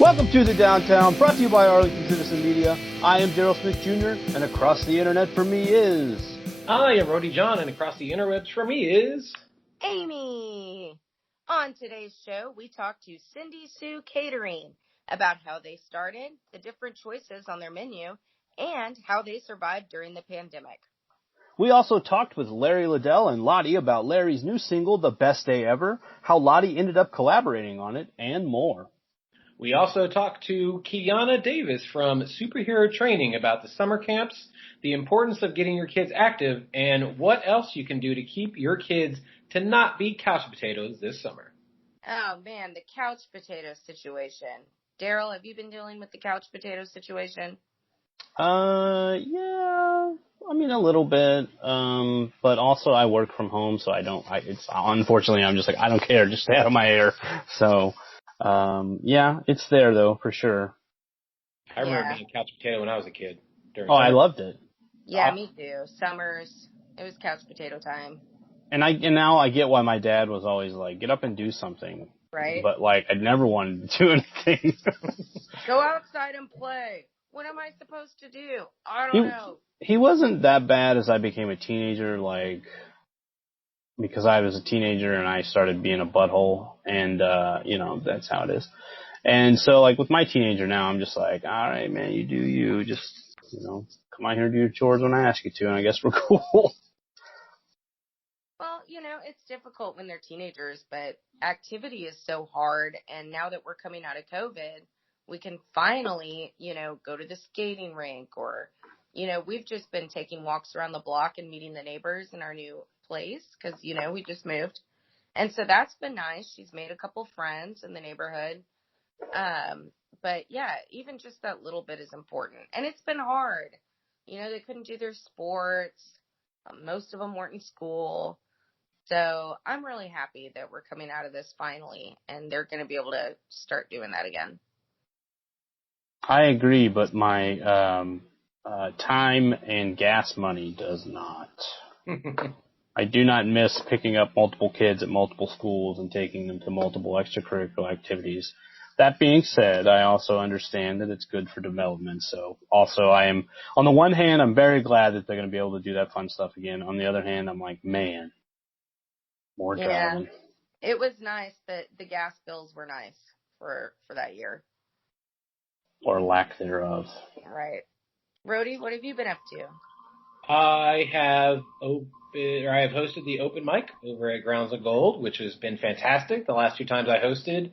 Welcome to the Downtown, brought to you by Arlington Citizen Media. I am Daryl Smith Jr., and across the internet for me is... I am Rody John, and across the interwebs for me is... Amy. On today's show, we talked to Cindy Sue Catering about how they started, the different choices on their menu, and how they survived during the pandemic. We also talked with Larry Ladale and Ladi about Larry's new single, The Best Day Ever, how Ladi ended up collaborating on it, and more. We also talked to Kiana Davis from Superhero Training about the summer camps, the importance of getting your kids active, and what else you can do to keep your kids to not be couch potatoes this summer. Oh, man, the couch potato situation. Daryl, have you been dealing with the couch potato situation? Yeah, I mean, a little bit, but also I work from home, so unfortunately, I'm just like, I don't care, just stay out of my hair, so... yeah, it's there though, for sure. I remember being a couch potato when I was a kid. I loved it. Yeah, me too. Summers, it was couch potato time. And now I get why my dad was always like, get up and do something. Right. But like, I never wanted to do anything. Go outside and play. What am I supposed to do? I don't know. He wasn't that bad as I became a teenager, like... because I was a teenager and I started being a butthole, and, that's how it is. And so, like, with my teenager now, I'm just like, all right, man, you do you. Just, come out here and do your chores when I ask you to, and I guess we're cool. Well, it's difficult when they're teenagers, but activity is so hard, and now that we're coming out of COVID, we can finally, go to the skating rink, or, we've just been taking walks around the block and meeting the neighbors in our new place because we just moved, and so that's been nice. She's made a couple friends in the neighborhood, but yeah, even just that little bit is important, and it's been hard. They couldn't do their sports. Most of them weren't in school, so I'm really happy that we're coming out of this finally, and they're going to be able to start doing that again. I agree, but my time and gas money does not. I do not miss picking up multiple kids at multiple schools and taking them to multiple extracurricular activities. That being said, I also understand that it's good for development. So also on the one hand, I'm very glad that they're going to be able to do that fun stuff again. On the other hand, I'm like, man, more driving. It was nice that the gas bills were nice for that year. Or lack thereof. Right. Rody, what have you been up to? I have hosted the open mic over at Grounds of Gold, which has been fantastic. The last 2 times I hosted,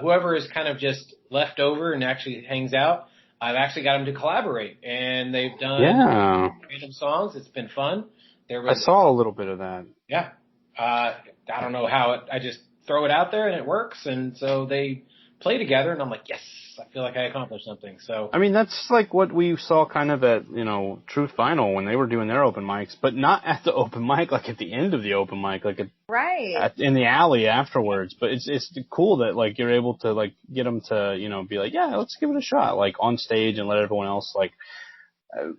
whoever is kind of just left over and actually hangs out, I've actually got them to collaborate, and they've done random songs. It's been fun. I saw a little bit of that. Yeah. I don't know how I just throw it out there and it works, and so they play together, and I'm like, yes, I feel like I accomplished something. So I mean, that's like what we saw kind of at, Truth Final when they were doing their open mics, but not at the open mic, like at the end of the open mic, like in the alley afterwards. But it's cool that like you're able to like get them to, be like, yeah, let's give it a shot, like on stage, and let everyone else like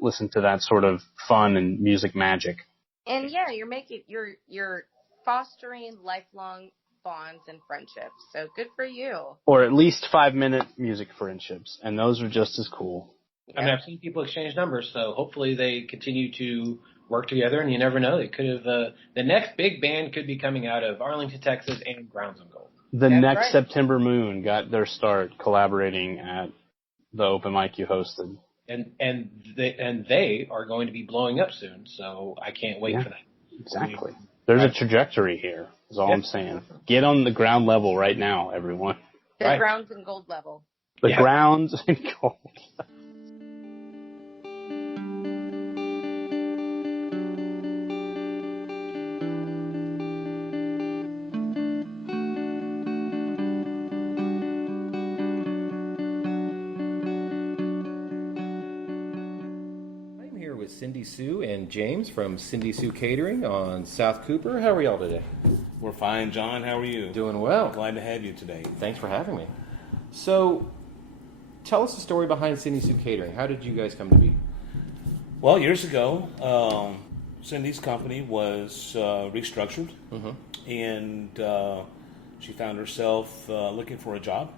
listen to that sort of fun and music magic. And yeah, you're fostering lifelong bonds and friendships, so good for you. Or at least 5-minute music friendships, and those are just as cool. I mean, I've seen people exchange numbers, so hopefully they continue to work together, and you never know, they could have the next big band could be coming out of Arlington, Texas, and Grounds of Gold. That's next right. September Moon got their start collaborating at the open mic you hosted, and they are going to be blowing up soon, so I can't wait for that. Exactly. There's a trajectory here, is all I'm saying. Get on the ground level right now, everyone. The Grounds and Gold level. The Grounds and Gold. Cindy Sue and James from Cindy Sue Catering on South Cooper. How are y'all today? We're fine, John. How are you? Doing well. Glad to have you today. Thanks for having me. So, tell us the story behind Cindy Sue Catering. How did you guys come to be? Well, years ago, Cindy's company was restructured, and she found herself looking for a job.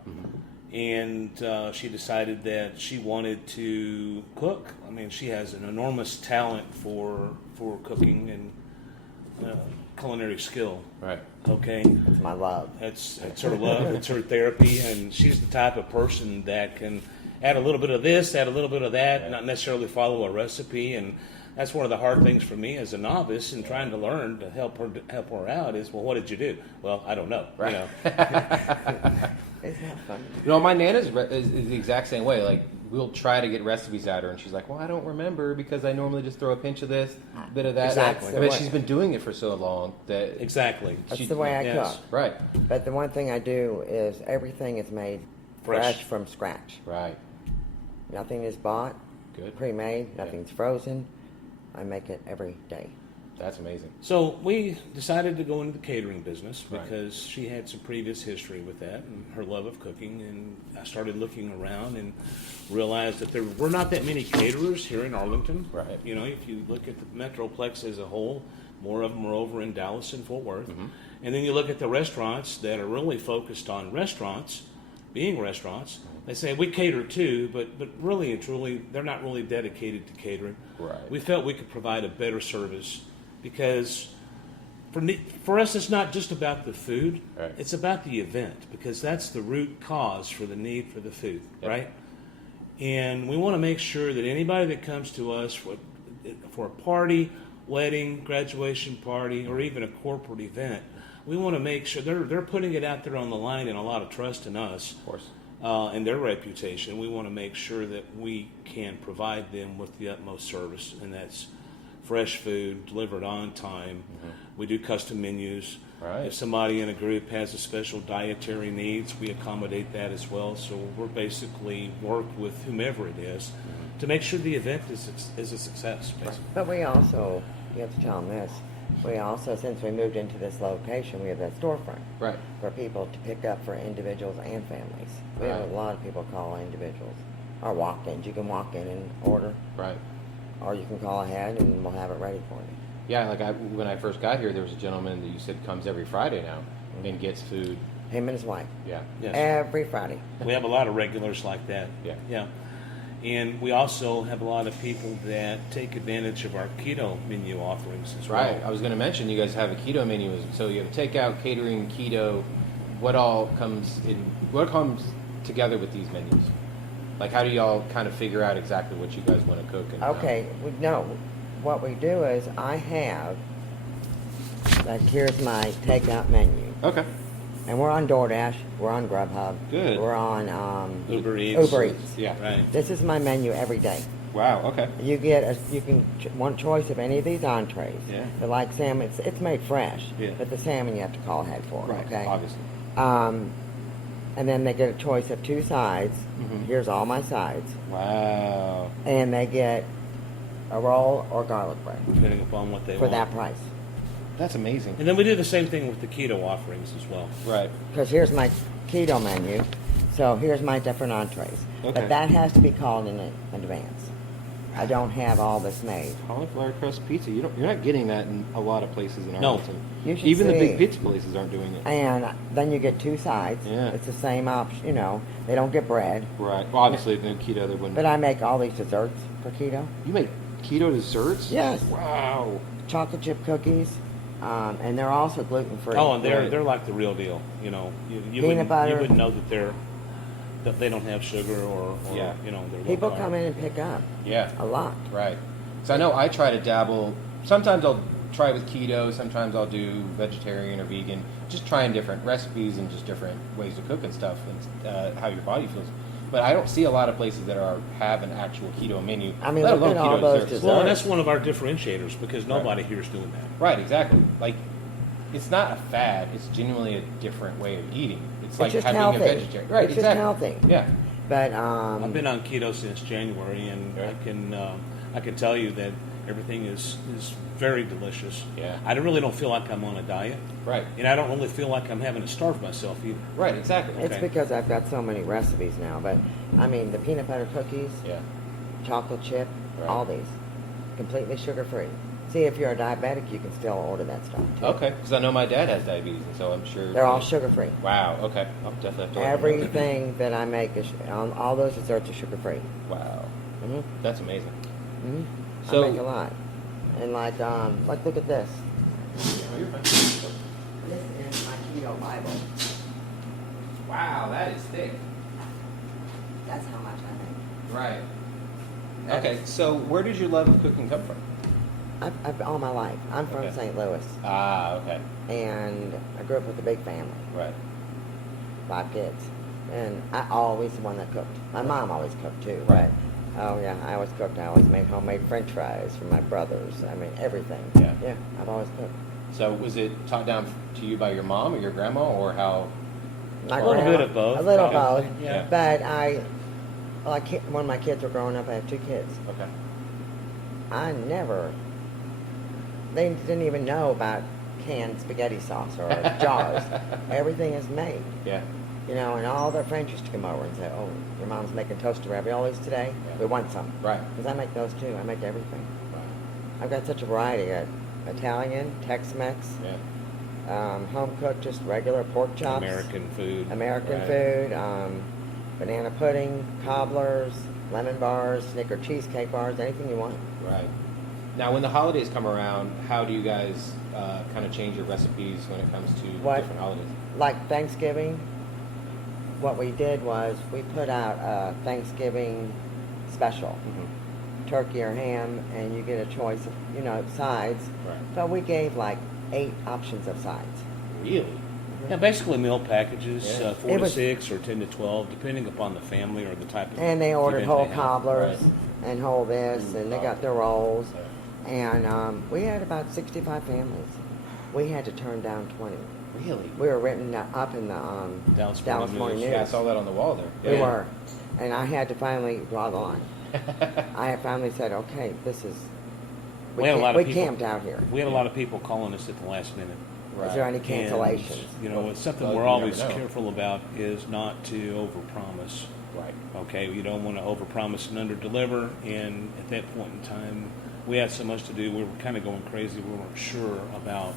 and she decided that she wanted to cook. I mean, she has an enormous talent for cooking and culinary skill. Right. Okay. It's my love. It's her love. It's her therapy, and she's the type of person that can add a little bit of this, add a little bit of that, not necessarily follow a recipe. And that's one of the hard things for me as a novice and trying to learn to help her out is, well, what did you do? Well, I don't know. Right. You know. Isn't that funny? You know, my Nana's is the exact same way. Like, we'll try to get recipes out of her, and she's like, well, I don't remember because I normally just throw a pinch of this, a bit of that. Exactly. I mean, she's been doing it for so long that... Exactly. That's the way I yes. cook. Right. But the one thing I do is everything is made fresh from scratch. Right. Nothing is bought, Good. pre-made, nothing's frozen. I make it every day. That's amazing. So we decided to go into the catering business Right. because she had some previous history with that and her love of cooking. And I started looking around and realized that there were not that many caterers here in Arlington. Right. You know, if you look at the Metroplex as a whole, more of them are over in Dallas and Fort Worth. Mm-hmm. And then you look at the restaurants that are really focused on restaurants, being restaurants. They say we cater too, but really and truly, they're not really dedicated to catering. Right. We felt we could provide a better service because for us, it's not just about the food. Right. It's about the event because that's the root cause for the need for the food, Yep. right? And we want to make sure that anybody that comes to us for a party, wedding, graduation party, or even a corporate event, we want to make sure they're putting it out there on the line and a lot of trust in us. Of course. And their reputation. We want to make sure that we can provide them with the utmost service, and that's fresh food delivered on time. Mm-hmm. We do custom menus. Right. If somebody in a group has a special dietary needs, we accommodate that as well. So we're basically work with whomever it is to make sure the event is a success. Basically. But we also, you have to tell them this, we also, since we moved into this location, we have that storefront Right. for people to pick up for individuals and families. We have Right. a lot of people call individuals or walk-ins. You can walk in and order, Right. or you can call ahead and we'll have it ready for you. Yeah, like when I first got here, there was a gentleman that you said comes every Friday now and gets food. Him and his wife. Yeah. Yes. Every Friday. We have a lot of regulars like that. Yeah. Yeah. And we also have a lot of people that take advantage of our keto menu offerings as well. Right. I was going to mention you guys have a keto menu. So you have takeout, catering, keto. What all comes in? What comes together with these menus? Like, how do y'all kind of figure out exactly what you guys want to cook? And Okay, no. What we do is I have, like, here's my takeout menu. Okay. And we're on DoorDash, we're on Grubhub. Good. We're on Uber Eats. Uber Eats. Yeah. Right. This is my menu every day. Wow. Okay. You get one choice of any of these entrees. Yeah. But like salmon, it's made fresh. Yeah. But the salmon you have to call ahead for. Right. Okay. Obviously. And then they get a choice of 2 sides. Mhm. Here's all my sides. Wow. And they get a roll or garlic bread Depending upon what they for want. that price. That's amazing. And then we do the same thing with the keto offerings as well. Right. Because here's my keto menu. So here's my different entrees. Okay. But that has to be called in advance. I don't have all this made. Cauliflower crust pizza. You're not getting that in a lot of places in No. Arlington. You should Even the see. big pizza places aren't doing it. And then you get 2 sides. Yeah. It's the same option, you know. They don't get bread. Right. Well, obviously, no keto. They wouldn't. But I make all these desserts for keto. You make keto desserts? Yes. Wow. Chocolate chip cookies. And they're also gluten free. Oh, and Right. they're like the real deal. You know, you Peanut wouldn't, butter. You wouldn't know that they don't have sugar or Yeah. you know, they're low People carb. come in and pick up Yeah. a lot. Right. So I know I try to dabble. Sometimes I'll try with keto. Sometimes I'll do vegetarian or vegan. Just trying different recipes and just different ways to cook and stuff and how your body feels. But I don't see a lot of places that have an actual keto menu. I mean, let look alone at all keto those desserts. Well, and desserts. that's one of our differentiators because nobody here is doing that. Right, exactly. Like, it's not a fad. It's genuinely a different way of eating. It's like just having healthy. a vegetarian. Right, It's just exactly. healthy. Yeah. But I've been on keto since January, and Right. I can tell you that everything is very delicious. Yeah. I really don't feel like I'm on a diet, Right. and I don't really feel like I'm having to starve myself either. Right, exactly. it's Okay. because I've got so many recipes now. But I mean, the peanut butter cookies, Yeah. chocolate chip, Right. all these, completely sugar free. See, if you're a diabetic, you can still order that stuff too. Okay, because I know my dad has diabetes, and so I'm sure They're all sugar-free. Wow. Okay, I'll definitely have to. Everything that I make is all those desserts are sugar-free. Wow, Mm-hmm. that's amazing. Mm-hmm. So I make a lot, and like look at this. This is my keto Bible. Wow, that is thick. That's how much I make. Right. Okay, so where did your love of cooking come from? I've all my life. I'm from Okay. St. Louis, Ah, okay. and I grew up with a big family, Right. 5 kids, and I always the one that cooked. My mom always cooked too, Right. but oh yeah, I always cooked. I always made homemade French fries for my brothers. I mean everything. Yeah. Yeah, I've always cooked. So was it taught down to you by your mom or your grandma, or how? My A little grandma- bit of both, A little probably. both. Yeah. But when my kids were growing up, I had 2 kids. Okay. They didn't even know about canned spaghetti sauce or jars. Everything is made. Yeah. You know, and all their friends used to come over and say, "Oh, your mom's making toasted raviolis today. Yeah. We want some." Right. Because I make those too. I make everything. Right. I've got such a variety. I got Italian, Tex-Mex, Yeah. home cooked, just regular pork chops, American food. American Right. food, banana pudding, cobblers, lemon bars, Snicker cheesecake bars, anything you want. Right. Now, when the holidays come around, how do you guys kind of change your recipes when it comes to What? different holidays? Like Thanksgiving, what we did was we put out a Thanksgiving special, Mm-hmm. turkey or ham, and you get a choice of, sides. Right. So we gave like 8 options of sides. Really? Yeah, basically meal packages, Yeah. 4 It to was- 6 or 10 to 12, depending upon the family or the type of And they ordered event whole they have. cobblers Right. and whole this, and they got their rolls. Yeah. And we had about 65 families. We had to turn down 20. Really? We were written up in the Dallas Dallas Morning Morning News. News. Yeah, I saw that on the wall there. We Yeah. were. And I had to finally draw the line. I had finally said, okay, this is, We had a lot of people- camped out here. We had a lot of people calling us at the last minute. Is there any And, cancellations? it's something Well, we're you always never know. careful about is not to overpromise. Right. Okay, you don't want to overpromise and underdeliver. And at that point in time, we had so much to do. We were kind of going crazy. We weren't sure about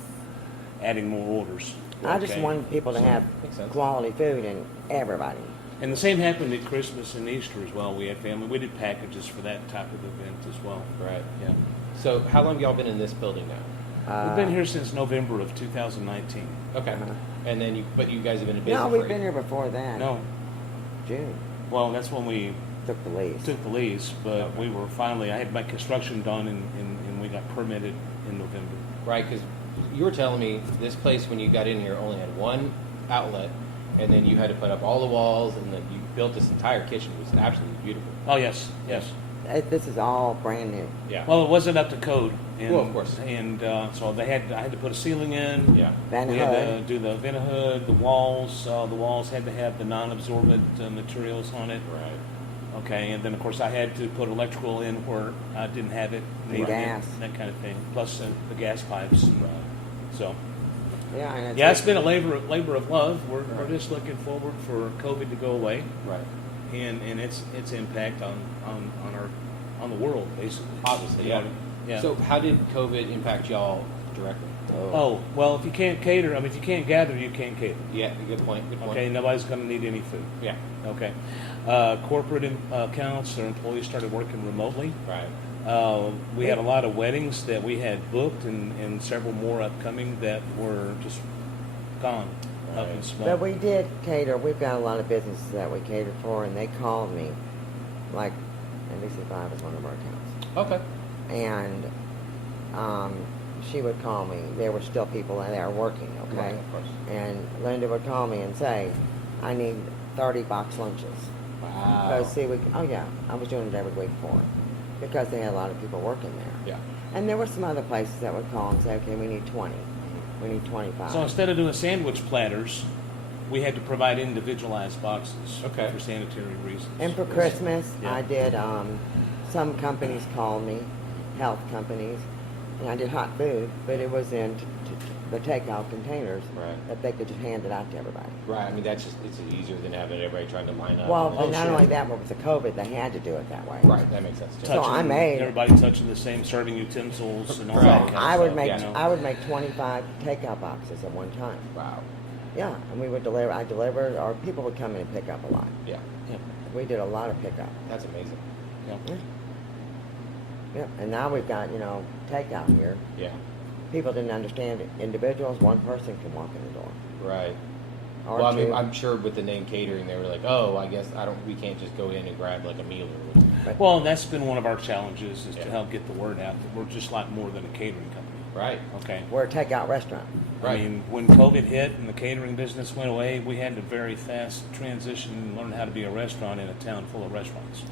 adding more orders. I just Okay? wanted people to have Makes sense. quality food, and everybody. And the same happened at Christmas and Easter as well. We had family. We did packages for that type of event as well. Right. Yeah. So, how long have y'all been in this building now? We've been here since November of 2019. Okay. And then but you guys have been in business No, for we've been here before that. No, June. well, that's when we Took the lease. took the lease, but Okay. we were finally, I had my construction done and we got permitted in November. Right, because you were telling me this place when you got in here only had one outlet, and then you had to put up all the walls, and then you built this entire kitchen. It was absolutely beautiful. Oh, yes, yes. This is all brand new. Yeah. Well, it wasn't up to code. And, Well, of course. And so I had to put a ceiling in. Yeah. Van We had to Hood. do the vent hood, the walls. The walls had to have the non-absorbent materials on it. Right. Okay, and then of course I had to put electrical in where I didn't have it. And gas. That kind of thing. Plus the gas pipes. So Yeah, and yeah, it's been a labor of love. We're just looking forward for COVID to go away Right. and its impact on the world basically. Obviously, You yeah. know, yeah. So, how did COVID impact y'all directly? Oh, well, if you can't cater, if you can't gather, you can't cater. Yeah, good point. Good point. Okay, nobody's going to need any food. Yeah. Okay. Corporate accounts, their employees started working remotely. Right. We had a lot of weddings that we had booked and several more upcoming that were just gone, up in Right. smoke. But we did cater. We've got a lot of businesses that we cater for, and they called me, like NBC5 is one of our accounts, Okay. and she would call me. There were still people there working, okay? Right, of course. And Linda would call me and say, I need 30 box lunches. Wow. Because see, I was doing it every week for them because they had a lot of people working there. Yeah. And there were some other places that would call and say, okay, we need 20. We need 25. So instead of doing sandwich platters, we had to provide individualized boxes Okay. for sanitary reasons. And for Christmas, Yeah. I did, some companies called me, health companies, And I did hot food, but it was in the takeout containers Right. that they could just hand it out to everybody. Right. I mean, it's easier than having everybody trying to line up. Well, and not sure. only that, but with the COVID, they had to do it that way. Right. That makes sense too. So I made- everybody touching the same serving utensils and all Right. that kind of I stuff. would make yeah. I would make 25 takeout boxes at one time. Wow. Yeah, and we would deliver. I delivered, or people would come in and pick up a lot. Yeah. Yeah. We did a lot of pickup. That's amazing. Yeah. Yeah, and now we've got takeout here. Yeah. People didn't understand it. Individuals, one person can walk in the door. Right. Or Well, I mean, two. I'm sure with the name catering, they were like, oh, I guess we can't just go in and grab like a meal or whatever. Well, and that's been one of our challenges is Yeah. to help get the word out that we're just like more than a catering company. Right. Okay. We're a takeout restaurant. Right. I mean, when COVID hit and the catering business went away, we had to very fast transition and learn how to be a restaurant in a town full of restaurants.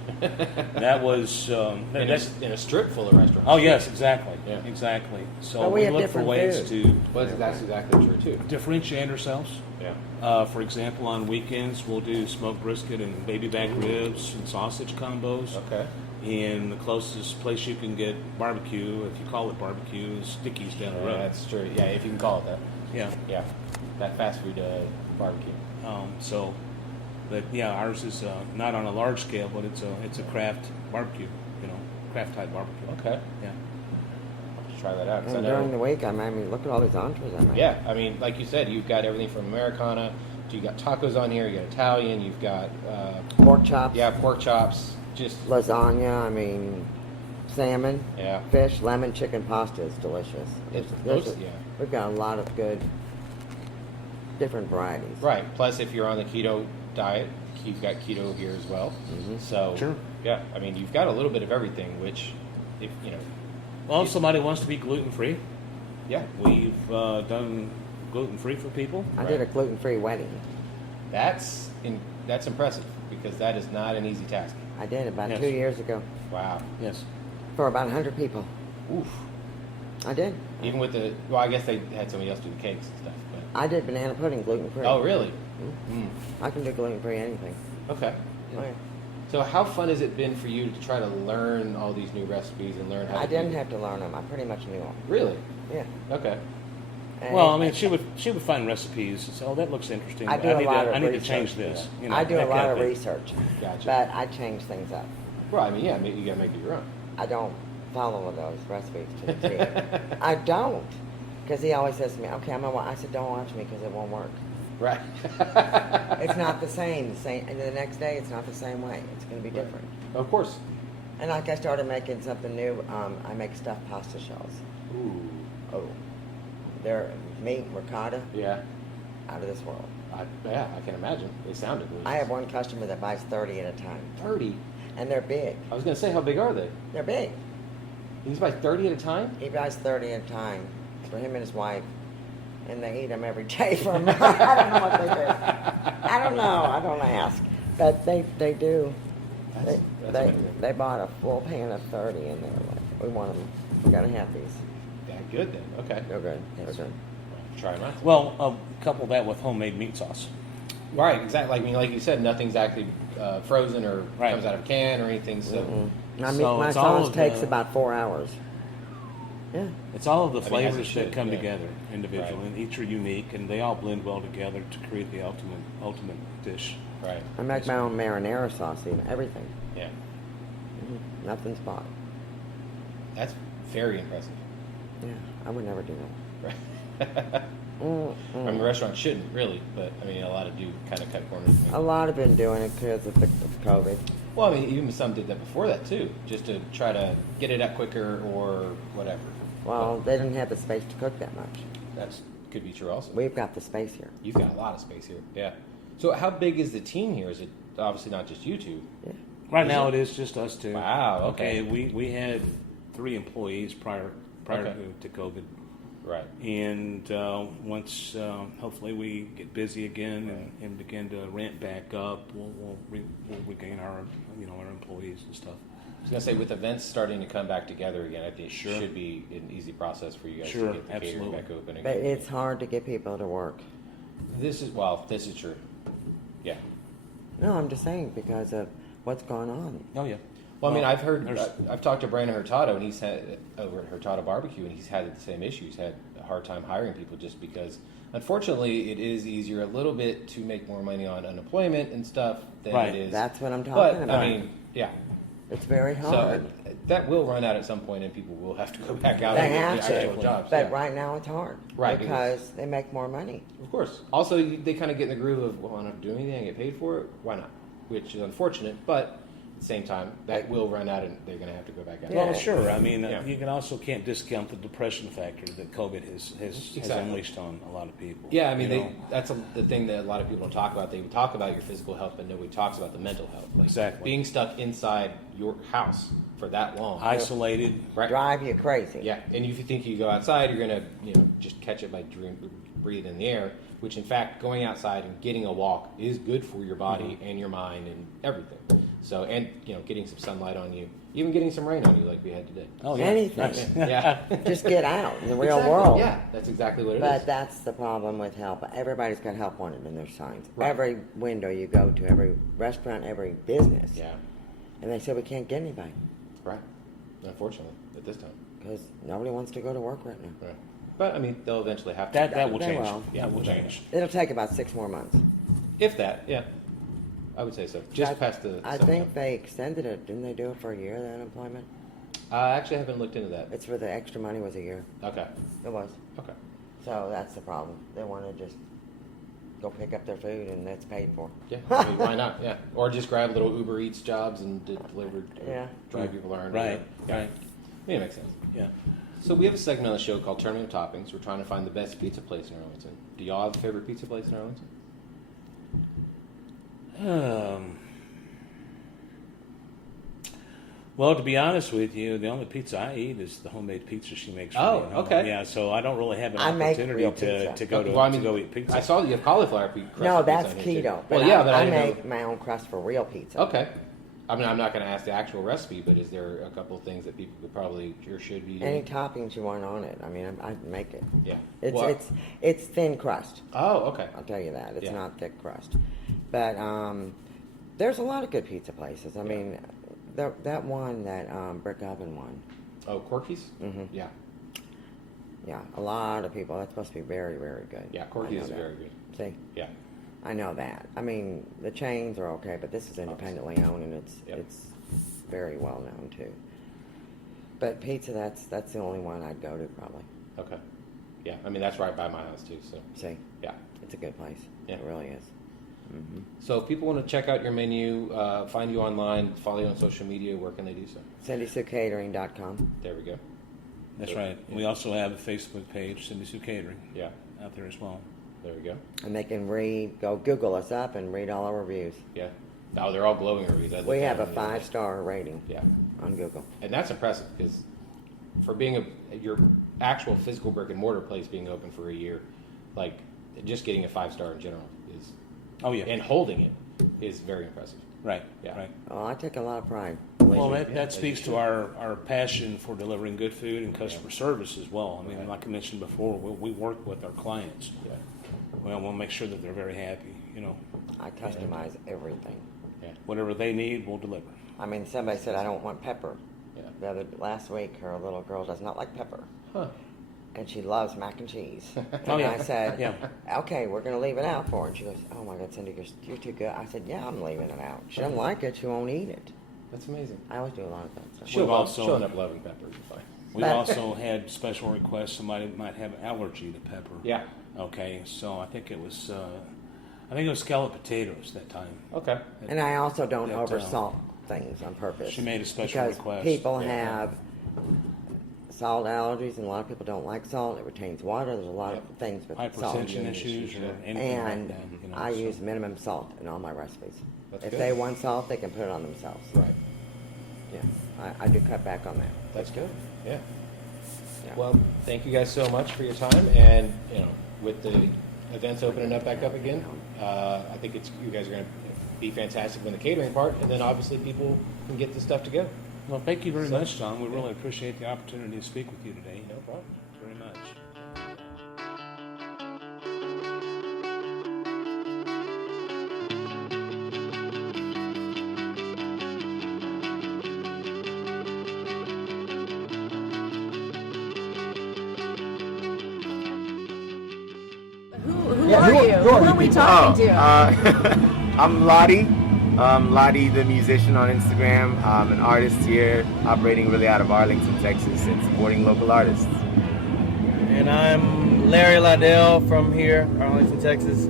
That was In a strip full of restaurants. oh yes, exactly, Yeah. exactly. So But we we have look for different ways food. to Well, that's exactly true too. differentiate ourselves. Yeah. For example, on weekends we'll do smoked brisket and baby back ribs and sausage combos. Okay. And the closest place you can get barbecue, if you call it barbecue, is Sticky's down the road. That's true. Yeah, if you can call it that. Yeah. Yeah. That fast food barbecue. But yeah, ours is not on a large scale, but it's a craft barbecue, craft type barbecue. Okay. Yeah. I'll have to try that out. 'Cause I And know- during the week, I mean, look at all these entrees I made. Yeah, I mean, like you said, you've got everything from Americana. You got tacos on here. You got Italian. You've got Pork chops. pork chops. Just Lasagna. I mean, salmon. yeah. Fish, lemon, chicken pasta is delicious. Yeah. We've got a lot of good, different varieties. Right. Plus, if you're on the keto diet, you've got keto here as well. Mhm. So Sure. yeah, I mean, you've got a little bit of everything. Which, if Well, if somebody wants to be gluten free, yeah, we've done gluten free for people. I did a gluten-free wedding. that's impressive because that is not an easy task. I did about Yes. 2 years ago Wow. Yes. for about 100 people. Oof. I did. Even with I guess they had somebody else do the cakes and stuff. But, I did banana pudding gluten-free. oh, really? Mm. I can do gluten-free anything. Okay. Oh, yeah. So how fun has it been for you to try to learn all these new recipes and learn how to I didn't do have to learn them. I pretty much knew them. Really? Yeah. Okay. And Well, I mean, she would find recipes and say, "Oh, that looks interesting. I do a lot of I need to research. change this." I do a that lot kind of thing. research, Gotcha. but I change things up. Well, I mean, yeah, you gotta make it your own. I don't follow those recipes to the T. I don't, because he always says to me, "Okay, I'm gonna." I said, "Don't watch me because it won't work. Right. It's not the same. And the next day, it's not the same way. It's going to be different." Of course. And like I started making something new. I make stuffed pasta shells. Ooh. Oh, they're meat ricotta Yeah. out of this world. I can imagine. They sounded delicious. I have one customer that buys 30 at a time, 30. and they're big. I was gonna say, how big are they? They're big. He's buy 30 at a time. He buys 30 at a time for him and his wife, and they eat them every day for a month. I don't know what they do. I don't know. I don't ask, but they do. That's amazing. They bought a full pan of 30, and they were like, "We want them. We gotta have these. Yeah, good then. Okay. They're good. They're good." Try them out. Well, couple that with homemade meat sauce. Right. Exactly. I mean, like you said, nothing's actually frozen or Right. comes out of a can or anything. So. My So it's all sauce of takes the- about 4 hours. Yeah. It's all of the I mean, as it flavors should, that come yeah. together individually, Right. and each are unique, and they all blend well together to create the ultimate dish. Right. I make my own marinara sauce, even everything. Yeah. Nothing's bought. That's very impressive. Yeah, I would never do that. Right. I mean, the restaurant shouldn't really, but I mean, a lot of do kind of cut corners. A lot have been doing it because of the COVID. Well, I mean, even some did that before that too, just to try to get it up quicker or whatever. Well, they didn't have the space to cook that much. That's could be true also. We've got the space here. You've got a lot of space here. Yeah. So how big is the team here? Is it obviously not just you two? Yeah. Right Is now, it? it is just us two. Wow, okay. We had 3 employees prior Okay. to COVID, Right. and once hopefully we get busy again and begin to ramp back up, we'll regain our our employees and stuff. I was gonna say with events starting to come back together again, I think Sure. it should be an easy process for you guys Sure, to get the catering absolutely. back open again. But it's hard to get people to work. This is true. Yeah. No, I'm just saying because of what's going on. Oh yeah. Well, I mean, Well, I've heard, I've talked to Brandon Hurtado, and he's had over at Hurtado Barbecue, and he's had the same issue. He's had a hard time hiring people just because, unfortunately, it is easier a little bit to make more money on unemployment and stuff than Right. it is. That's what I'm But talking about. I mean, yeah. It's very So hard. that will run out at some point, and people will have to go back out They and have get the actual to, jobs. but yeah. right now it's hard. Right, Because they make more money. Of course. Also, they kind of get in the groove of, well, I don't have to do anything, I get paid for it, why not? Which is unfortunate, but at the same time, that will run out and they're going to have to go back out. Yeah. Well, sure. I mean, Yeah. you can also can't discount the depression factor that COVID has Exactly. unleashed on a lot of people. Yeah, I mean, you know? that's the thing that a lot of people don't talk about. They talk about your physical health, but nobody talks about the mental health. Like Exactly. being stuck inside your house for that long. Isolated. Right. Drive you crazy. Yeah, and if you think you go outside, you're going to just catch it by breathing in the air, which in fact, going outside and getting a walk is good for your body and your mind and everything. So, and getting some sunlight on you, even getting some rain on you like we had today. Oh, yeah. Anything. Nice. Yeah. Just get out in the real Exactly. world. Yeah, that's exactly what it is. But that's the problem with help. Everybody's got help wanted in their signs. Right. Every window you go to, every restaurant, every business. Yeah, And they say we can't get anybody right. Unfortunately, at this time. because nobody wants to go to work right now. Right. But I mean, they'll eventually have to. That will They change. will. Yeah, That will okay. change. It'll take about 6 more months. If that, yeah, I would say so. Just past the. I summer. think they extended it. Didn't they do it for a year, the unemployment? I actually haven't looked into that. It's for the extra money was a year. Okay. It was. Okay. So that's the problem. They want to just go pick up their food and that's paid for. Yeah. I mean, why not? Yeah. Or just grab little Uber Eats jobs and deliver. Yeah. Drive people around. Right. Yeah. Right. I mean, it makes sense. Yeah. So we have a segment on the show called Tournament of Toppings. We're trying to find the best pizza place in Arlington. Do y'all have a favorite pizza place in Arlington? Well, to be honest with you, the only pizza I eat is the homemade pizza she makes. For Oh, me. okay. Yeah, so I don't really have an I make opportunity real to pizza. go to Well, I mean, to go eat pizza. I saw that you have cauliflower crust No, pizza that's on here, too. keto. But Well, yeah, but I didn't know- make my own crust for real pizza. Okay. I mean, I'm not going to ask the actual recipe, but is there a couple of things that people could probably or should be doing? Any toppings you want on it. I mean, I make it. Yeah. It's Well- it's thin crust. Oh, okay. I'll tell you that. It's Yeah. not thick crust. But there's a lot of good pizza places. I mean, that one, that brick oven one. Oh, Corky's? Mhm. Yeah. Yeah, a lot of people. That's supposed to be very, very good. Yeah, I Corky's know is that. very good. See, Yeah. I know that. I mean, the chains are okay, but this is independently owned, and Yep. it's very well known too. But pizza, that's the only one I'd go to probably. Okay. Yeah, I mean, that's right by my house, too, so. See, Yeah. it's a good place. Yeah. It really is. Mm-hmm. So if people want to check out your menu, find you online, follow you on social media, where can they do so? CindySueCatering.com. There we go. That's right. Yeah. We also have a Facebook page, Cindy Sue Catering, Yeah, out there as well. there we go. And they can go Google us up and read all our reviews. Yeah. Oh, they're all glowing reviews. We have a 5-star rating Yeah. on Google. And that's impressive because for being your actual physical brick and mortar place being open for a year, like just getting a 5-star in general is, Oh yeah. and holding it is very impressive. Right. Yeah. Right. Oh, I take a lot of pride. Well, Yeah, that speaks to our passion for delivering good food and customer service as well. I mean, Right. like I mentioned before, we work with our clients. Yeah. Well, we'll make sure that they're very happy. You know, I customize everything. Yeah. whatever they need, we'll deliver. I mean, somebody said I don't want pepper. Yeah. Last week, her little girl does not like pepper, Huh. and she loves mac and cheese. Oh, yeah. And I said, Yeah. okay, we're going to leave it out for her. And she goes, oh my God, Cindy, you're too good. I said, yeah, I'm leaving it out. She doesn't like it. She won't eat it. That's amazing. I always do a lot of that stuff. She'll, We've also- she'll end up loving pepper. You're fine. We've also had special requests. Somebody might have an allergy to pepper. Yeah. Okay, so I think it was scalloped potatoes that time. Okay. And I also don't That, over salt things on purpose. She made a special because request. people Yeah. have salt allergies, and a lot of people don't like salt. It retains water. There's a lot of Yep. things with salt. Hypertension issues or Yeah. anything And like that. You know, I so- use minimum salt in all my recipes. That's if good. they want salt, they can put it on themselves. Right. Yeah, I do cut back on that. That's good. Yeah. Yeah. Well, thank you guys so much for your time, and with the events opening up back up again, I think you guys are going to be fantastic in the catering part, and then obviously people can get the stuff to go. Well, thank you very much, Tom. We really appreciate the opportunity to speak with you today. No problem. Very much. Who are you? Who are we talking to? I'm Ladi. Ladi, the musician on Instagram. I'm an artist here, operating really out of Arlington, Texas, and supporting local artists. And I'm Larry Ladale from here, Arlington, Texas.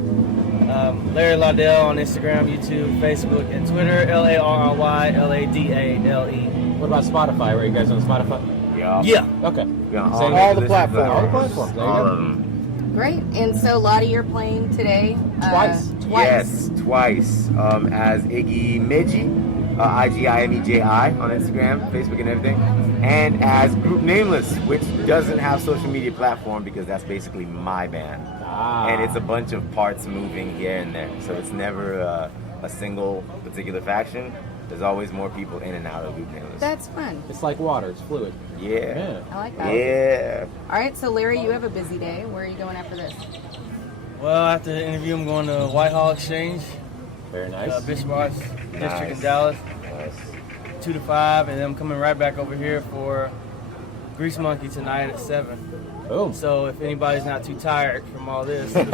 Larry Ladale on Instagram, YouTube, Facebook, and Twitter. LarryLadale. What about Spotify? Were you guys on Spotify? Yeah. Okay. Yeah, All the platforms. All the platforms. There you All go. of them. Great. And so, Ladi, you're playing today? Twice. Yes, twice. As Iggy Meji, IGIMEJI on Instagram, Facebook, and everything. And as Group Nameless, which doesn't have social media platform because that's basically my band. And it's a bunch of parts moving here and there. So it's never a single particular faction. There's always more people in and out of Group Nameless. That's fun. It's like water. It's fluid. Yeah. I like that. Yeah. All right, so Larry, you have a busy day. Where are you going after this? Well, after the interview, I'm going to Whitehall Exchange. Very nice. Bishop Arts District in Nice. Dallas, Nice. 2 to 5, and then I'm coming right back over here for Grease Monkey tonight at 7. Boom. So if anybody's not too tired from all this, which you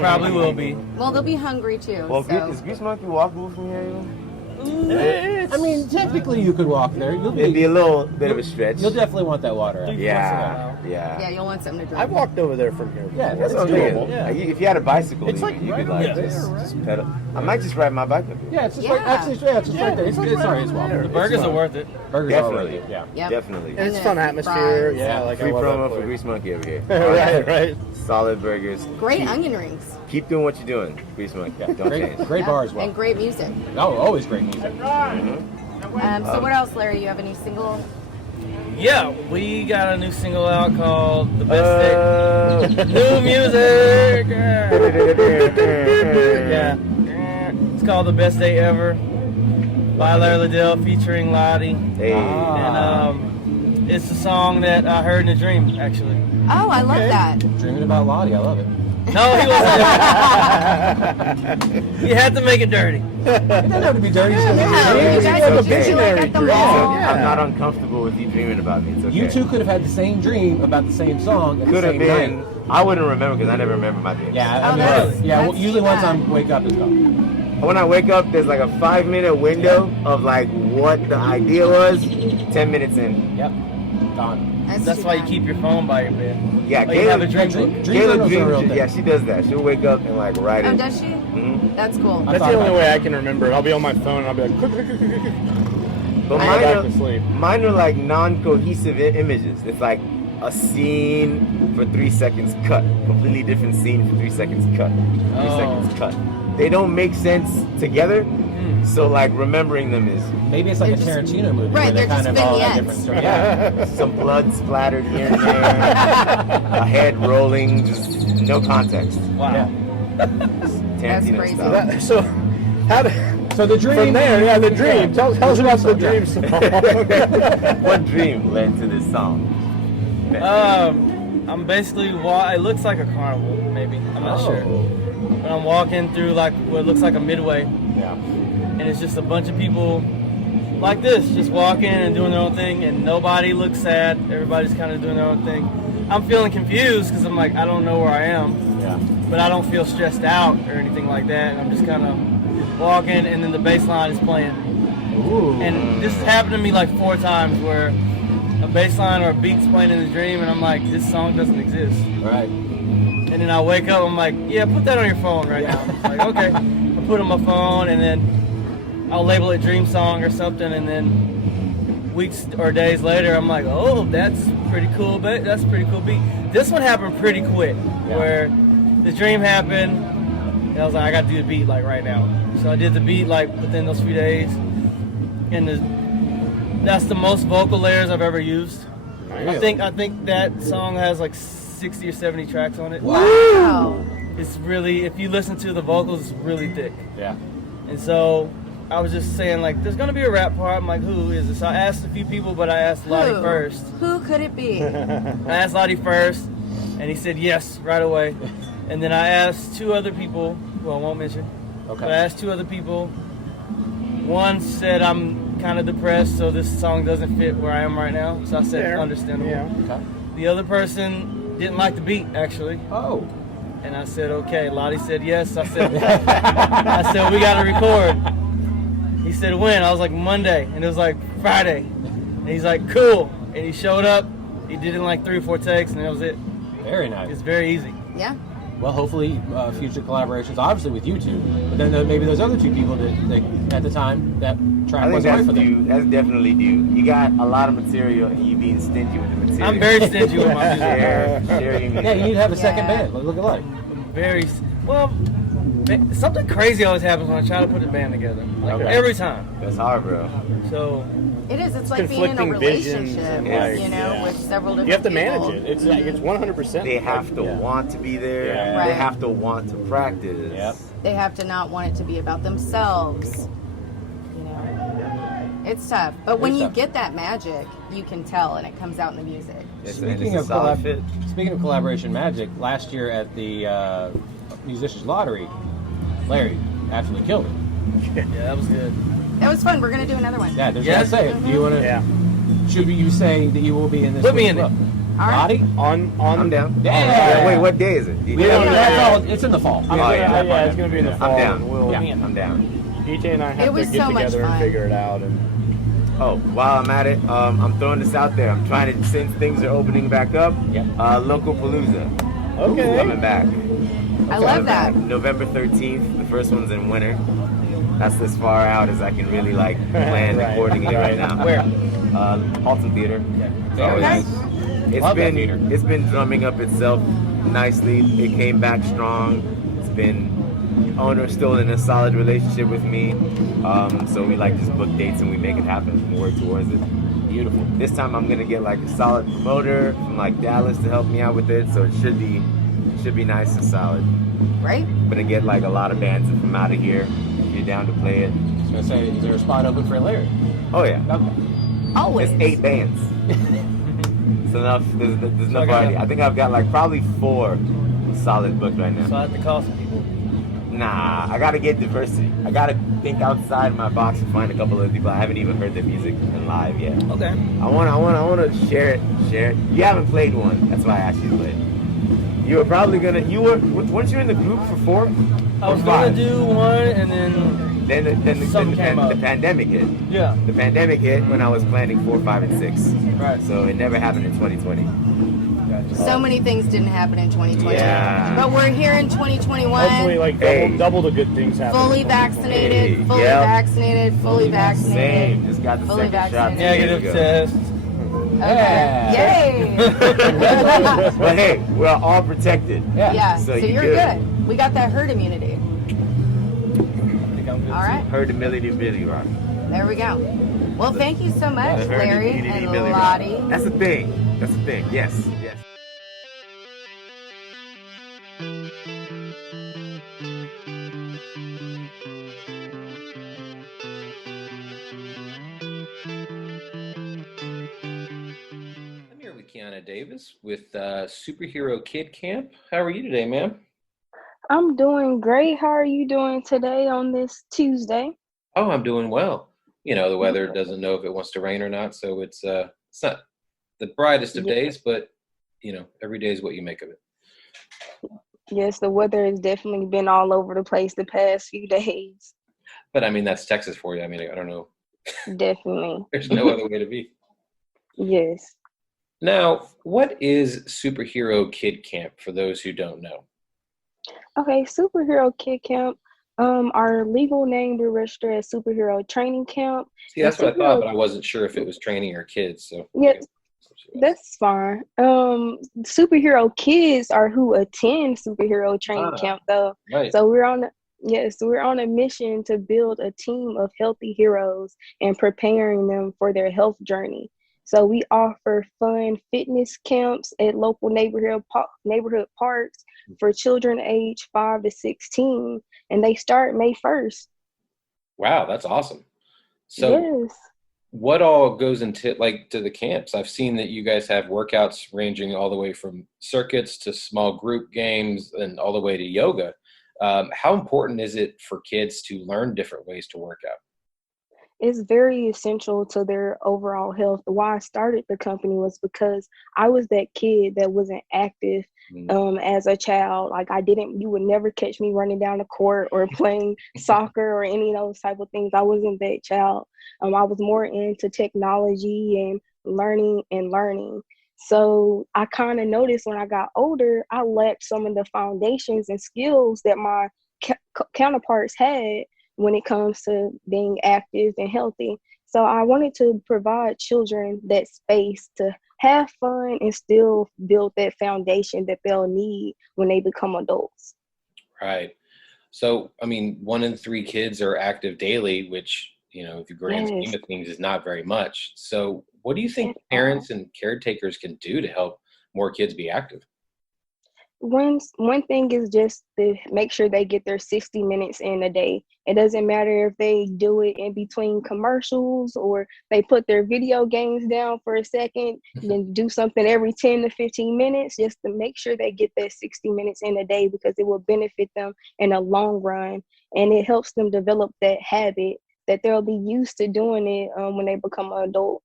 probably will be. Well, they'll be hungry too. Well, so. is Grease Monkey walkable from here even? I mean, technically you could walk there. It'd be a little bit of a stretch. You'll definitely want that water. Out. Yeah. Yeah, you'll want something to drink. I've walked over there from here. Yeah, That's it's what I'm thinking. doable. Yeah. Like, if you had a bicycle, It's even, like you right could like over just, there, just pedal. I might just ride my bike up here. Yeah, it's just Yeah. right. Actually, it's just right there. It's sorry, it's well. The burgers are worth it. Burgers Definitely. already. Yeah. Yep. Definitely. And it's And fun the atmosphere. fries. Yeah, like Free I love promo that for place. Grease Monkey over here. Right, right. Solid burgers. Great onion rings. Keep doing what you're doing, Grease Monkey. Don't Great, change. great bar as well. And great music. Oh, always great music. So what else, Larry? You have a new single? Yeah, we got a new single out called The Best Day. New music! Yeah. It's called The Best Day Ever by Larry Ladale featuring Ladi. Hey. And it's a song that I heard in a dream, actually. Oh, I love that. Dreaming about Lottie, I love it. No, he wasn't. You had to make it dirty. It doesn't have to be dirty. It's just Yeah, dreaming. you guys It's are okay. visionary at the dream. mall. I'm not uncomfortable with you dreaming about me. It's okay. You two could have had the same dream about the same song at Could the have same been. night. I wouldn't remember because I never remember my dreams. Yeah, Oh, I mean, that's- yeah. that's Usually once bad. I wake up, it's gone. When I wake up, there's like a 5-minute window of like what the idea was. 10 minutes in. Yep, gone. That's too why you bad. keep your phone by your bed. Yeah, Oh, you have a Kayla, dream book. Dream Kayla journals are a real dreams. thing. Yeah, she does that. She'll wake up and like write Oh, it. does she? Mhm. That's cool. I That's thought the only about way I can remember it. I'll be on my phone and I'll be like, click, click, click, click, click. But I mine go back are, to sleep. mine are like non-cohesive images. It's like a scene for 3 seconds cut. Completely different scene for 3 seconds cut. 3 Oh. seconds cut. They don't make sense together. So like remembering them is Maybe it's like They're a just- Tarantino movie. right, where they're kind just of all have vignettes. different stories. yeah, some blood splattered here and there, a head rolling, just no context. Wow. Tarantino crazy. style. So, how do, So the dream. from there, yeah, the dream. Tell us about the dream song. What dream led to this song? I'm basically it looks like a carnival, maybe. I'm not sure. But I'm walking through like what looks like a midway, Yeah. and it's just a bunch of people like this, just walking and doing their own thing, and nobody looks sad. Everybody's kind of doing their own thing. I'm feeling confused because I'm like, I don't know where I am, Yeah. but I don't feel stressed out or anything like that. And I'm just kind of walking, and then the bass line is playing. Ooh. And this has happened to me like 4 times where a bass line or a beat's playing in the dream, and I'm like, this song doesn't exist. Right. And then I wake up, I'm like, yeah, put that on your phone right now. It's like, okay. I put it on my phone, and then I'll label it dream song or something, and then weeks or days later, I'm like, oh, that's pretty cool, that's a pretty cool beat. This one happened pretty quick, where the dream happened, and I was like, I got to do the beat like right now. So I did the beat like within those few days, and that's the most vocal layers I've ever used. I think that song has like 60 or 70 tracks on it. Wow. It's really, if you listen to the vocals, it's really thick. Yeah. And so I was just saying, like, there's going to be a rap part. I'm like, who is this? So I asked a few people, but I asked Lottie Who? first. Who could it be? I asked Lottie first, and he said yes right away. And then I asked 2 other people, who I won't mention. Okay. But I asked 2 other people. One said, I'm kind of depressed, so this song doesn't fit where I am right now. So I said, Fair. understandable. Yeah. Okay. The other person didn't like the beat, actually. Oh. And I said, okay. Lottie said yes. I said, we got to record. He said, when? I was like, Monday. And it was like Friday. And he's like, cool. And he showed up. He did it in like 3 or 4 takes, and that was it. Very nice. It's very easy. Yeah. Well, hopefully future collaborations, obviously with you two, but then maybe those other 2 people that at the time that track I think wasn't right that's for them. due. That's definitely due. You got a lot of material and you being stingy with the material. I'm very stingy with my music. Share your music. Yeah, you need to have a second band. Look at like. Well, something crazy always happens when I try to put a band together. Like every time. That's hard, bro. So It is. It's like being in a Conflicting visions relationship, and, you know, with several different You have to people. manage it. It's 100%. They have to want to be there. Yeah. Right. They have to want to practice. Yep. They have to not want it to be about themselves. You know, it's tough. But when It is you tough. get that magic, you can tell, and it comes out in the music. Speaking of collaboration magic, last year at the Musicians Lottery, Larry absolutely killed it. yeah, that was good. It was fun. We're gonna do another one. Yeah, there's Yeah. gotta say it. Do you want to? Yeah. Should you say that you will be in this? Put me week's in it. book? All right. Lottie? On. I'm down. Yeah. Wait, what day is it? We don't know. That's all. It's in the fall. Yeah, it's going to be in the fall. I'm down. and We'll, I'm down. DJ and I have It was to get so much together and fun. figure it out. And Oh, while I'm at it, I'm throwing this out there. I'm trying to, since things are opening back up, Local Palooza okay. coming back. I love that. November 13th. The first one's in winter. That's as far out as I can really plan Right. accordingly right now. Where? Halton Theater. Very nice. Love that theater. It's been drumming up itself nicely. It came back strong. It's been owner still in a solid relationship with me. So we just book dates and we make it happen and work towards it. Beautiful. This time I'm gonna get a solid promoter from Dallas to help me out with it. So it should be nice and solid. Right? I'm gonna get a lot of bands from out of here. If you're down to play it. I was gonna say, is there a spot open for Larry? Oh yeah. Okay. Always. It's 8 bands. It's enough. There's enough I already. got- I think I've got probably 4 solid booked right So now. I have to call some people. Nah, I gotta get diversity. I gotta think outside my box and find a couple of people I haven't even heard their music in live yet. Okay. I wanna share it. You haven't played one. That's why I asked you to play it. You were probably gonna. Weren't you in the group for 4? I was or gonna 5? do one, and then Something came up. the pandemic hit. yeah. The pandemic hit when I was planning 4, 5, and 6. Right. So it never happened in 2020. So many things didn't happen in 2020. Yeah. But we're here in hopefully, 2021. double the good things happen. Fully in 2020. vaccinated, fully Yep. vaccinated, fully vaccinated. Same. Just got the Fully second shot. vaccinated. 2 days Negative ago. test. Okay. Yay! But hey, we're all protected. Yeah, so So you're you're good. We got that herd immunity. I think I'm good. All right, Heard the Millie Billy Rock. there we go. Well, thank you so much, Heard the Larry Millie and Billy Rock. Lottie. That's the thing. That's the thing. Yes. Yes. I'm here with Kiana Davis with Superhero Kid Camp. How are you today, ma'am? I'm doing great. How are you doing today on this Tuesday? Oh, I'm doing well. You know, the weather doesn't know if it wants to rain or not, so it's not the brightest of Yeah. days, but every day is what you make of it. Yes, the weather has definitely been all over the place the past few days. But I mean, that's Texas for you. I mean, I don't know. Definitely. There's no other way to be. Yes. Now, what is Superhero Kid Camp for those who don't know? Okay, Superhero Kid Camp. Our legal name we register as Superhero Training Camp. See, that's what I Superhero- thought, but I wasn't sure if it was training or kids. So Yes, that's fine. Superhero kids are who attend Superhero Training Camp though. Right. So we're on a mission to build a team of healthy heroes and preparing them for their health journey. So we offer fun fitness camps at local neighborhood parks for children aged 5 to 16, and they start May 1st. Wow, that's awesome. So Yes. what all goes into to the camps? I've seen that you guys have workouts ranging all the way from circuits to small group games and all the way to yoga. How important is it for kids to learn different ways to work out? It's very essential to their overall health. Why I started the company was because I was that kid that wasn't active as a child. Like you would never catch me running down the court or playing soccer or any of those type of things. I wasn't that child. I was more into technology and learning. So I kind of noticed when I got older, I lacked some of the foundations and skills that my counterparts had when it comes to being active and healthy. So I wanted to provide children that space to have fun and still build that foundation that they'll need when they become adults. Right. So, I mean, 1 in 3 kids are active daily, which, the grand scheme of things is not very much. So what do you think parents and caretakers can do to help more kids be active? One thing is just to make sure they get their 60 minutes in a day. It doesn't matter if they do it in between commercials or they put their video games down for a second, then do something every 10 to 15 minutes, just to make sure they get that 60 minutes in a day, because it will benefit them in the long run. And it helps them develop that habit that they'll be used to doing it when they become an adult.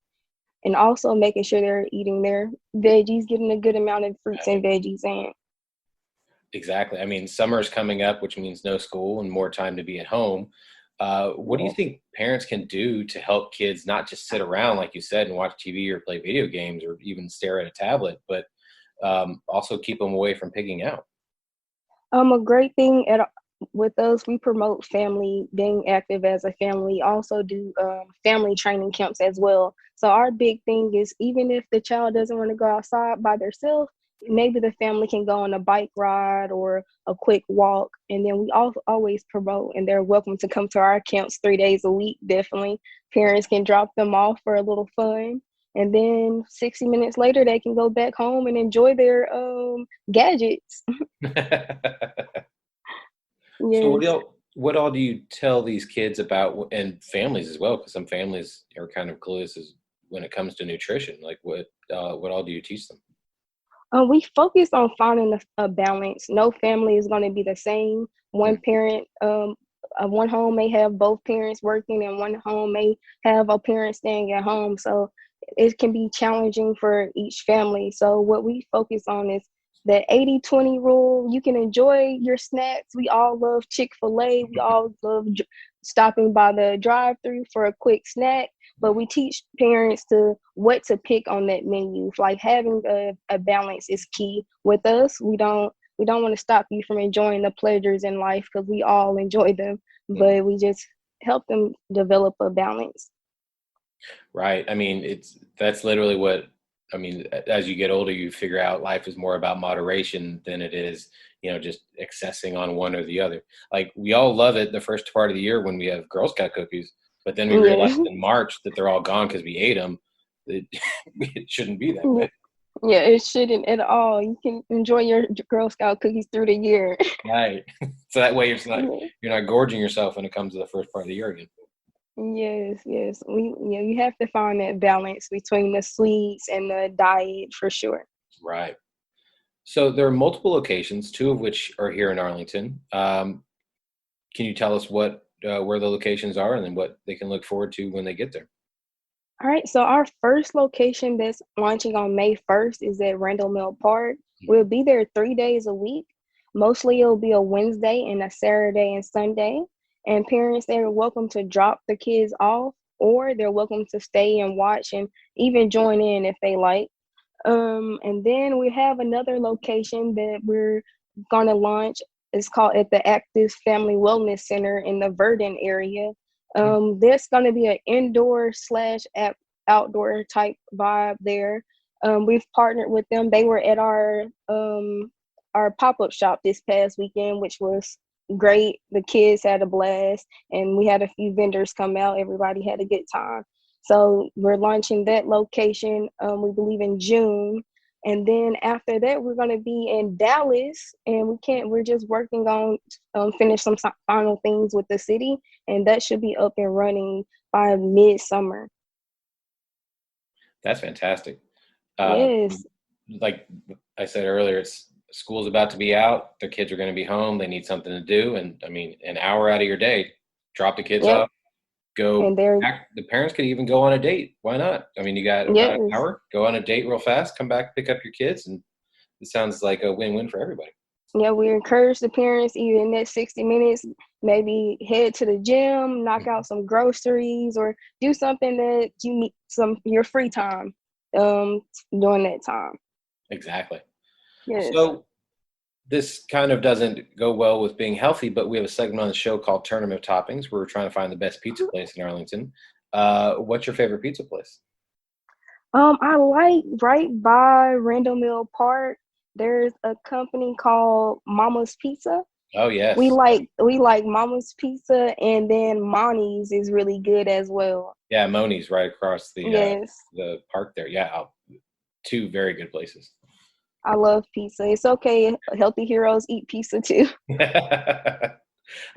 And also making sure they're eating their veggies, getting a good amount of fruits and veggies in. Exactly. I mean, summer's coming up, which means no school and more time to be at home. What do you think parents can do to help kids not just sit around, like you said, and watch TV or play video games or even stare at a tablet, but also keep them away from pigging out? A great thing with us, we promote family, being active as a family. Also do family training camps as well. So our big thing is, even if the child doesn't want to go outside by themselves, maybe the family can go on a bike ride or a quick walk. And then we always promote, and they're welcome to come to our camps 3 days a week. Definitely, parents can drop them off for a little fun. And then 60 minutes later, they can go back home and enjoy their gadgets. Yes. So what all do you tell these kids about, and families as well? Because some families are kind of clueless when it comes to nutrition. Like what all do you teach them? We focus on finding a balance. No family is going to be the same. One parent, one home may have both parents working, and one home may have a parent staying at home. So it can be challenging for each family. So what we focus on is the 80-20 rule. You can enjoy your snacks. We all love Chick-fil-A. We all love stopping by the drive-thru for a quick snack. But we teach parents what to pick on that menu. Like having a balance is key. With us, we don't want to stop you from enjoying the pleasures in life, because we all enjoy them. But we just help them develop a balance. Right. I mean, that's literally as you get older, you figure out life is more about moderation than it is, just excessing on one or the other. Like, we all love it the first part of the year when we have Girl Scout cookies, but then we realize in March that they're all gone because we ate them. It shouldn't be that way. Yeah, it shouldn't at all. You can enjoy your Girl Scout cookies through the year. Right. So that way you're not gorging yourself when it comes to the first part of the year again. Yes. You have to find that balance between the sweets and the diet for sure. Right. So there are multiple locations, 2 of which are here in Arlington. Can you tell us where the locations are, and then what they can look forward to when they get there? All right. So our first location that's launching on May 1st is at Randall Mill Park. We'll be there 3 days a week. Mostly it'll be a Wednesday and a Saturday and Sunday. And parents, they're welcome to drop the kids off, or they're welcome to stay and watch and even join in if they like. And then we have another location that we're going to launch. It's called at the Active Family Wellness Center in the Verdon area. There's going to be an indoor/outdoor type vibe there. We've partnered with them. They were at our pop-up shop this past weekend, which was great. The kids had a blast, and we had a few vendors come out. Everybody had a good time. So we're launching that location, we believe in June. And then after that, we're going to be in Dallas, and we're just working on finish some final things with the city, and that should be up and running by midsummer. That's fantastic. Yes. Like I said earlier, school's about to be out. Their kids are going to be home. They need something to do. And I mean, an hour out of your day, drop the kids off, go. And they're, The parents could even go on a date. Why not? I mean, you got about an yes. hour. Go on a date real fast. Come back, pick up your kids, and it sounds like a win-win for everybody. Yeah, we encourage the parents either in that 60 minutes, maybe head to the gym, knock out some groceries, or do something that you need your free time during that time. Exactly. Yes. So this kind of doesn't go well with being healthy, but we have a segment on the show called Tournament of Toppings where we're trying to find the best pizza place in Arlington. What's your favorite pizza place? I like right by Randall Mill Park. There's a company called Mama's Pizza. Oh, yes. We like Mama's Pizza, and then Monty's is really good as well. Yeah, Moni's right across Yes. the park there. Yeah, two very good places. I love pizza. It's okay. Healthy heroes eat pizza too. I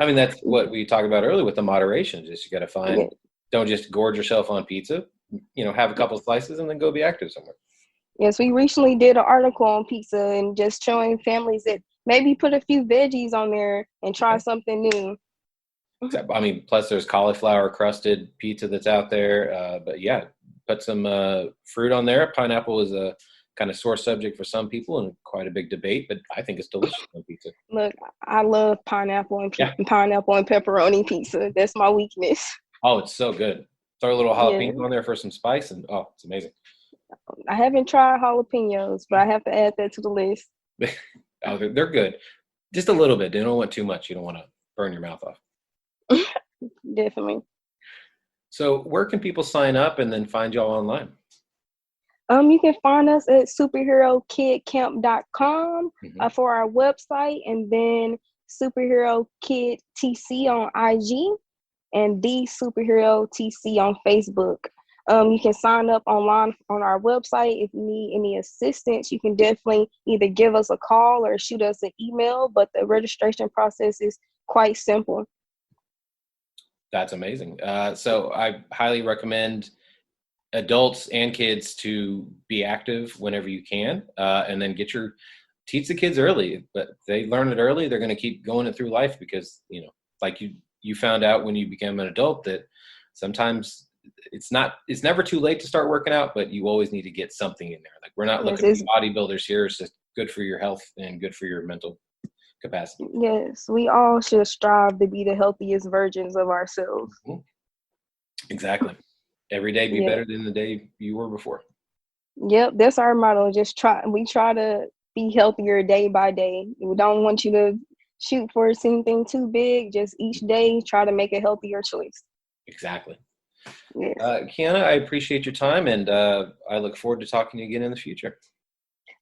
mean, that's what we talked about earlier with the moderation. Just you got to find, Yeah. Don't just gorge yourself on pizza. Have a couple slices and then go be active somewhere. Yes, we recently did an article on pizza and just showing families that maybe put a few veggies on there and try something new. I mean, plus there's cauliflower crusted pizza that's out there. But yeah, put some fruit on there. Pineapple is a kind of sore subject for some people and quite a big debate, but I think it's delicious on pizza. Look, I love pineapple and pineapple and pepperoni pizza. That's my weakness. Oh, it's so good. Throw a little jalapeno Yeah. on there for some spice, and oh, it's amazing. I haven't tried jalapenos, but I have to add that to the list. Oh, they're good. Just a little bit. They don't want too much. You don't want to burn your mouth off. Definitely. So where can people sign up and then find y'all online? You can find us at superherokidcamp.com for our website, and then Superhero Kid TC on IG and The Superhero TC on Facebook. You can sign up online on our website. If you need any assistance, you can definitely either give us a call or shoot us an email, but the registration process is quite simple. That's amazing. So I highly recommend adults and kids to be active whenever you can, and then teach the kids early. But they learn it early, they're going to keep going it through life because, like you found out when you became an adult that sometimes it's never too late to start working out, but you always need to get something in there. Like we're not looking to be bodybuilders here. It's just good for your health and good for your mental capacity. Yes, we all should strive to be the healthiest versions of ourselves. Mm-hmm. Exactly. Every day be better than the day you were before. Yep, that's our motto. We try to be healthier day by day. We don't want you to shoot for anything too big. Just each day try to make a healthier choice. Exactly. Yes. Kiana, I appreciate your time, and I look forward to talking to you again in the future.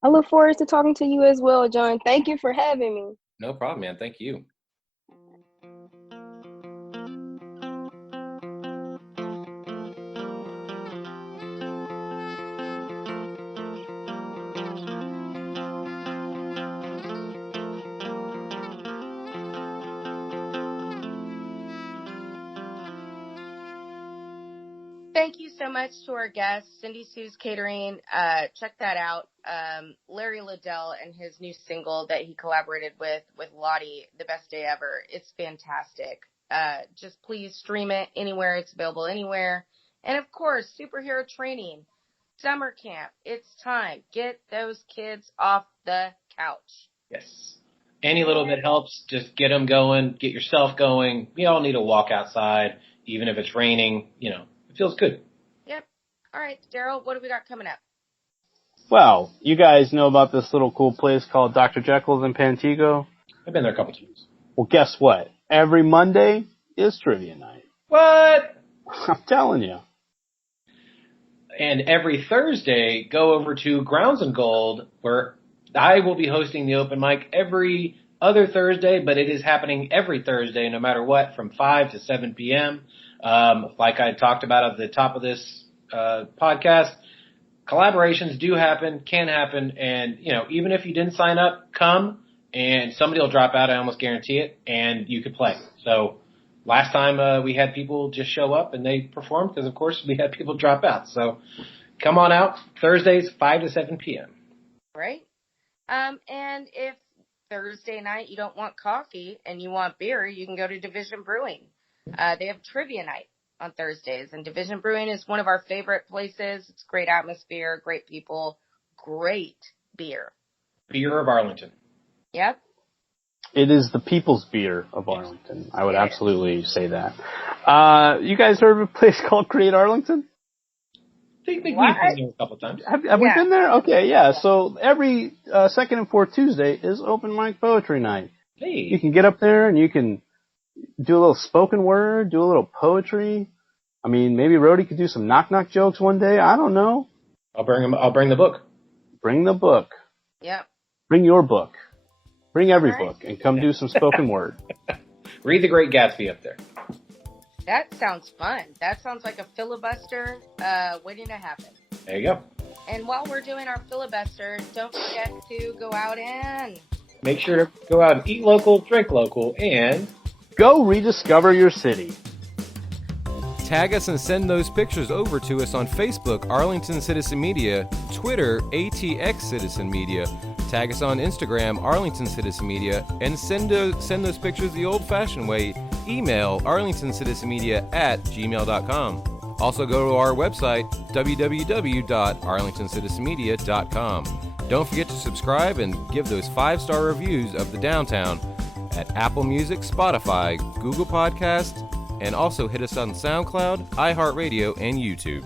I look forward to talking to you as well, John. Thank you for having me. No problem, man. Thank you. Thank you so much to our guest, Cindy Sue Catering. Check that out. Larry Ladale and his new single that he collaborated with Ladi, The Best Day Ever. It's fantastic. Just please stream it anywhere. It's available anywhere. And of course, superhero training, summer camp. It's time. Get those kids off the couch. Yes. Any little bit helps. Just get them going. Get yourself going. We all need to walk outside, even if it's raining. It feels good. Yep. All right, Daryl, what do we got coming up? Well, you guys know about this little cool place called Dr. Jekyll's in Pantego? I've been there a couple times. Well, guess what? Every Monday is trivia night. What? I'm telling you. And every Thursday, go over to Grounds and Gold, where I will be hosting the open mic every other Thursday, but it is happening every Thursday, no matter what, from 5 to 7 p.m. Like I talked about at the top of this podcast, collaborations do happen, can happen, and even if you didn't sign up, come and somebody will drop out. I almost guarantee it, and you could play. So last time we had people just show up and they performed because, of course, we had people drop out. So come on out Thursdays, 5 to 7 p.m. Right. And if Thursday night you don't want coffee and you want beer, you can go to Division Brewing. They have trivia night. on Thursdays. And Division Brewing is one of our favorite places. It's great atmosphere, great people, great beer. Beer of Arlington. Yep. It is the people's beer of Arlington. I would absolutely say that. You guys heard of a place called Create Arlington? I think we've been there a couple times. Have we been there? Okay, yeah. So every second and fourth Tuesday is open mic poetry night. Hey. You can get up there and you can do a little spoken word, do a little poetry. I mean, maybe Rhodey could do some knock-knock jokes one day. I don't know. I'll bring the book. Bring the book. Yep. Bring your book. Bring every book and come do some spoken word. Read The Great Gatsby up there. That sounds fun. That sounds like a filibuster waiting to happen. There you go. And while we're doing our filibuster, don't forget to go out and make sure to go out and eat local, drink local, and go rediscover your city. Tag us and send those pictures over to us on Facebook, Arlington Citizen Media, Twitter, ATX Citizen Media. Tag us on Instagram, Arlington Citizen Media, and send those pictures the old-fashioned way. Email arlingtoncitizenmedia@gmail.com. Also go to our website, www.arlingtoncitizenmedia.com. Don't forget to subscribe and give those 5-star reviews of the downtown at Apple Music, Spotify, Google Podcasts, and also hit us on SoundCloud, iHeartRadio, and YouTube.